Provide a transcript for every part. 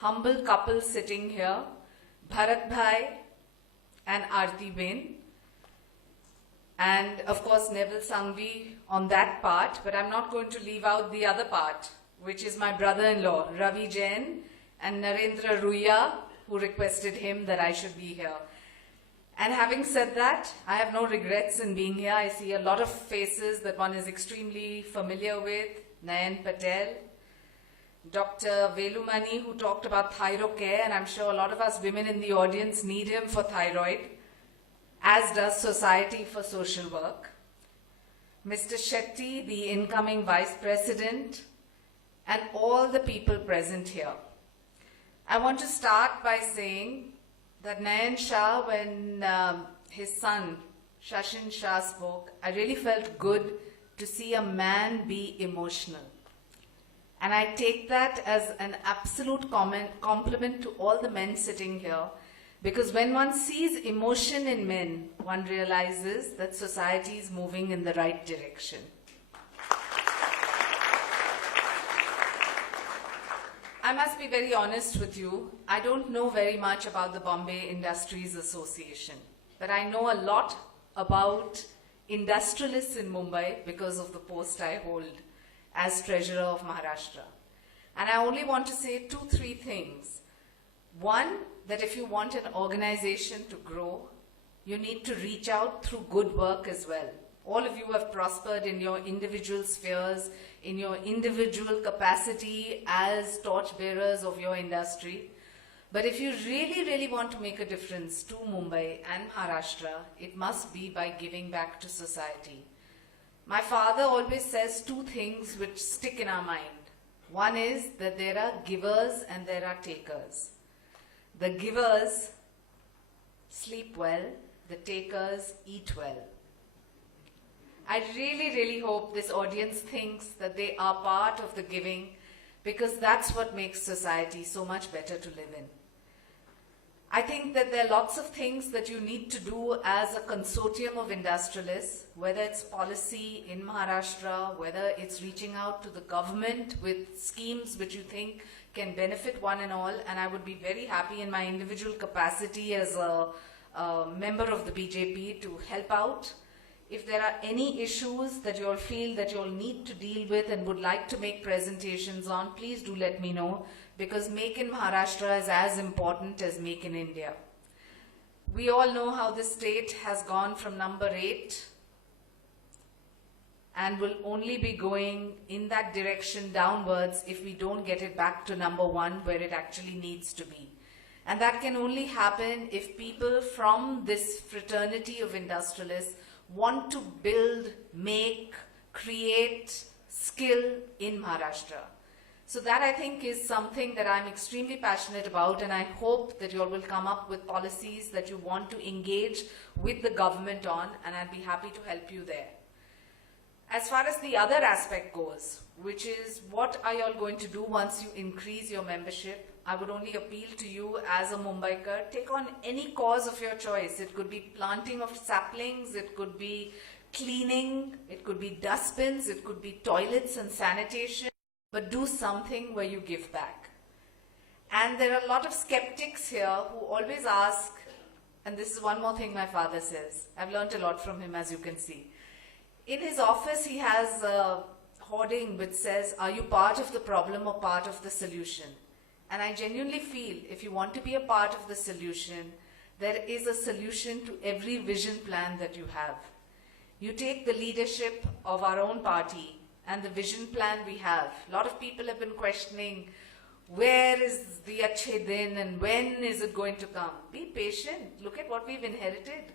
humble couple sitting here, Bharat Bhai and Aarti Ben, and of course Neville Sanghvi on that part, but I'm not going to leave out the other part, which is my brother-in-law, Ravi Jain, and Narendra Ruya, who requested him that I should be here. And having said that, I have no regrets in being here. I see a lot of faces that one is extremely familiar with. Nayan Patel, Dr. Velumani, who talked about thyroid care, and I'm sure a lot of us women in the audience need him for thyroid, as does Society for Social Work. Mr. Shetty, the incoming Vice President, and all the people present here. I want to start by saying that Nayan Shah, when his son Shashin Shah spoke, I really felt good to see a man be emotional. And I take that as an absolute compliment to all the men sitting here, because when one sees emotion in men, one realizes that society is moving in the right direction. I must be very honest with you. I don't know very much about the Bombay Industries Association, but I know a lot about industrialists in Mumbai because of the post I hold as Treasurer of Maharashtra. And I only want to say 2-3 things. One, that if you want an organization to grow, you need to reach out through good work as well. All of you have prospered in your individual spheres, in your individual capacity as torchbearers of your industry. But if you really, really want to make a difference to Mumbai and Maharashtra, it must be by giving back to society. My father always says 2 things which stick in our mind. One is that there are givers and there are takers. The givers sleep well, the takers eat well. I really, really hope this audience thinks that they are part of the giving, because that's what makes society so much better to live in. I think that there are lots of things that you need to do as a consortium of industrialists, whether it's policy in Maharashtra, whether it's reaching out to the government with schemes which you think can benefit one and all. And I would be very happy in my individual capacity as a member of the BJP to help out. If there are any issues that you all feel that you all need to deal with and would like to make presentations on, please do let me know, because Make in Maharashtra is as important as Make in India. We all know how the state has gone from number 8 and will only be going in that direction downwards if we don't get it back to number 1 where it actually needs to be. And that can only happen if people from this fraternity of industrialists want to build, make, create skill in Maharashtra. So that, I think, is something that I'm extremely passionate about, and I hope that you all will come up with policies that you want to engage with the government on, and I'd be happy to help you there. As far as the other aspect goes, which is what are you all going to do once you increase your membership, I would only appeal to you as a Mumbaikar, take on any cause of your choice. It could be planting of saplings, it could be cleaning, it could be dustbins, it could be toilets and sanitation, but do something where you give back. And there are a lot of skeptics here who always ask, and this is one more thing my father says, I've learned a lot from him, as you can see. In his office, he has a hoarding which says, are you part of the problem or part of the solution? And I genuinely feel if you want to be a part of the solution, there is a solution to every vision plan that you have. You take the leadership of our own party and the vision plan we have. A lot of people have been questioning, where is the Achhe Din and when is it going to come? Be patient. Look at what we've inherited.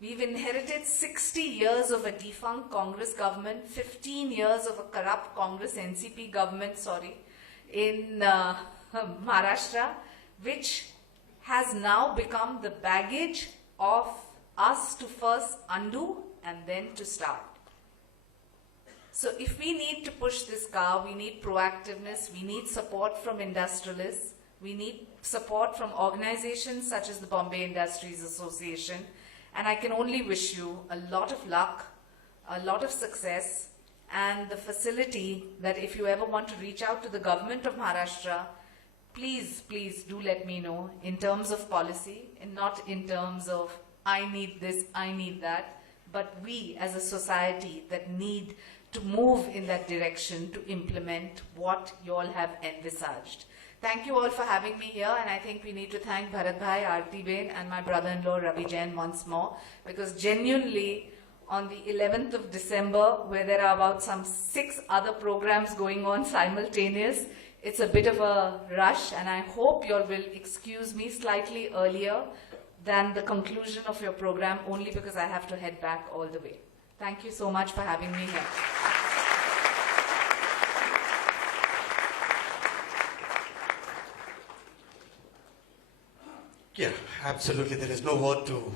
We've inherited 60 years of a defunct Congress government, 15 years of a corrupt Congress NCP government, in Maharashtra, which has now become the baggage of us to first undo and then to start. So if we need to push this car, we need proactiveness, we need support from industrialists, we need support from organizations such as the Bombay Industries Association, and I can only wish you a lot of luck, a lot of success, and the facility that if you ever want to reach out to the government of Maharashtra, please, please do let me know in terms of policy and not in terms of I need this, I need that, but we as a society that need to move in that direction to implement what you all have envisaged. Thank you all for having me here, and I think we need to thank Bharat Bhai, Aarti Ben and my brother-in-law Ravi Jain once more, because genuinely on the 11th of December, where there are about some 6 other programs going on simultaneous, it's a bit of a rush, and I hope you all will excuse me slightly earlier than the conclusion of your program, only because I have to head back all the way. Thank you so much for having me here. Yeah, absolutely. There is no word to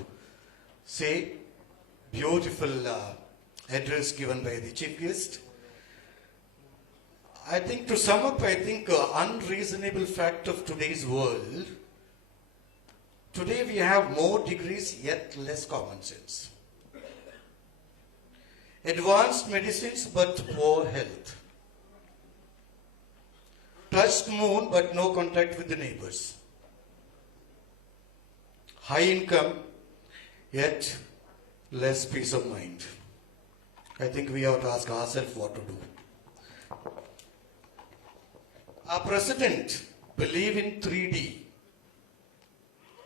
say. Beautiful address given by the chief guest. I think to sum up, I think unreasonable fact of today's world, today we have more degrees yet less common sense. Advanced medicines but poor health. Touched moon but no contact with the neighbors. High income yet less peace of mind. I think we have to ask ourselves what to do. Our president believe in 3D.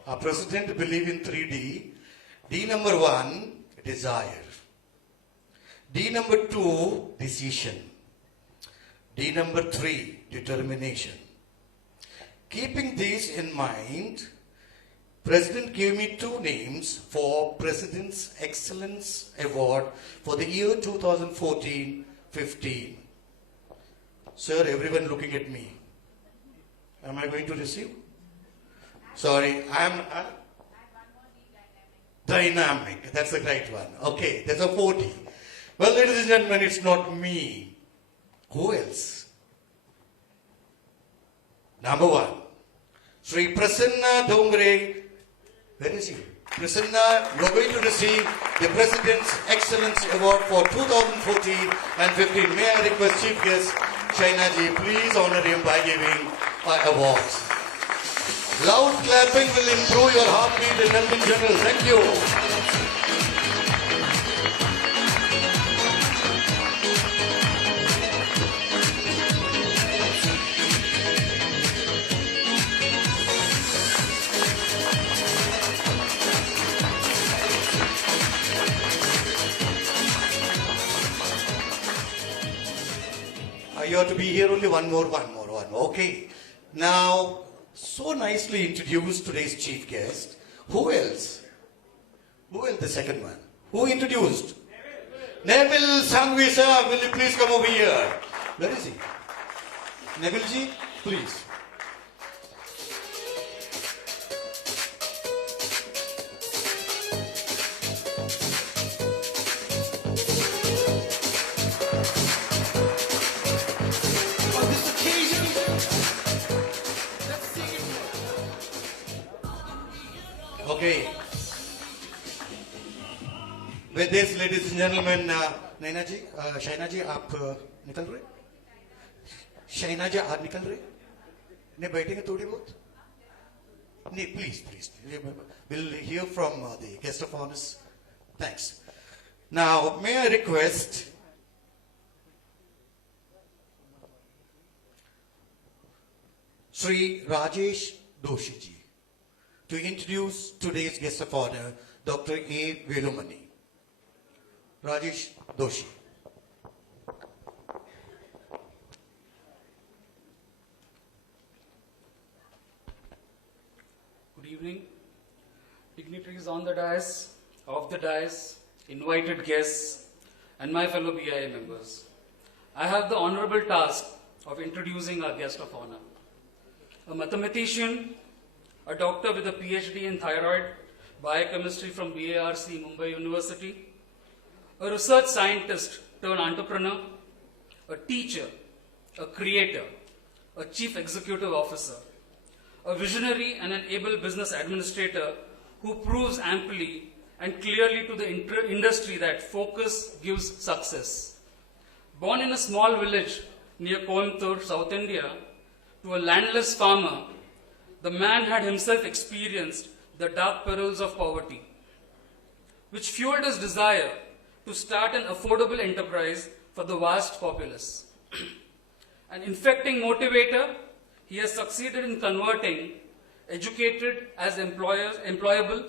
Our president believe in 3D. D number 1, desire. D number 2, decision. D number 3, determination. Keeping these in mind, President gave me 2 names for President's Excellence Award for the year 2014-15. Sir, everyone looking at me. Am I going to receive? Sorry, I'm dynamic. That's the right one. Okay, there's a 40. Well, ladies and gentlemen, it's not me. Who else? Number 1, Sri Prasanna Dongre. Where is he? Prasanna, you are going to receive the President's Excellence Award for 2014 and 15. May I request Chief Guest Shaina ji, please honor him by giving an award. Loud clapping will improve your heartbeat and health in general. Thank you. You have to be here only one more. Okay. Now, so nicely introduced today's chief guest. Who else? Who else the second one? Who introduced? Neville Sanghvi sir, will you please come over here? Where is he? Neville ji, please. Okay. With this, ladies and gentlemen, Naina ji, Shaina ji, आप निकल रहे? Shaina ji, आप निकल रहे? नहीं बैठेंगे थोड़ी बहुत? नहीं, please. We'll hear from the guest of honors. Thanks. Now, may I request Sri Rajesh Doshi ji to introduce today's guest of honor, Dr. A. Velumani. Rajesh Doshi. Good evening. Dignitaries on the dais, off the dais, invited guests, and my fellow BIA members. I have the honorable task of introducing our guest of honor. A mathematician, a doctor with a PhD in thyroid biochemistry from BARC, Mumbai University, a research scientist turned entrepreneur, a teacher, a creator, a chief executive officer, a visionary and an able business administrator who proves amply and clearly to the industry that focus gives success. Born in a small village near Coimbatore, South India, to a landless farmer, the man had himself experienced the dark perils of poverty, which fueled his desire to start an affordable enterprise for the vast populace. An infecting motivator, he has succeeded in converting educated as employable,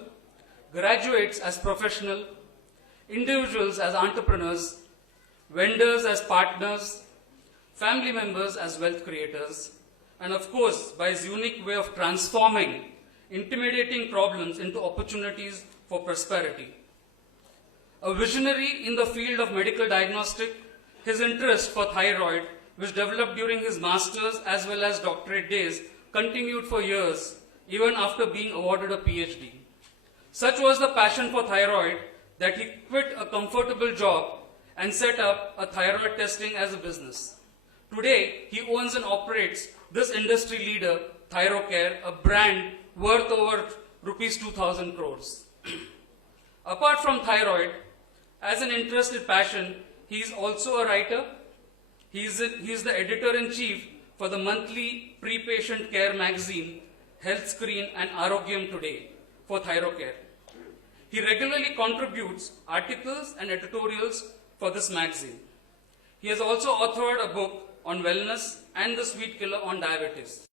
graduates as professional, individuals as entrepreneurs, vendors as partners, family members as wealth creators, and of course, by his unique way of transforming intimidating problems into opportunities for prosperity. A visionary in the field of medical diagnostic, his interest for thyroid, which developed during his master's as well as doctorate days, continued for years, even after being awarded a PhD. Such was the passion for thyroid that he quit a comfortable job and set up a thyroid testing as a business. Today, he owns and operates this industry leader, ThyroCare, a brand worth over rupees 2,000 crores. Apart from thyroid, as an interested passion, he is also a writer. He is the editor-in-chief for the monthly pre-patient care magazine, Health Screen and Arogyam Today for ThyroCare. He regularly contributes articles and editorials for this magazine. He has also authored a book on wellness and the sweet killer on diabetes.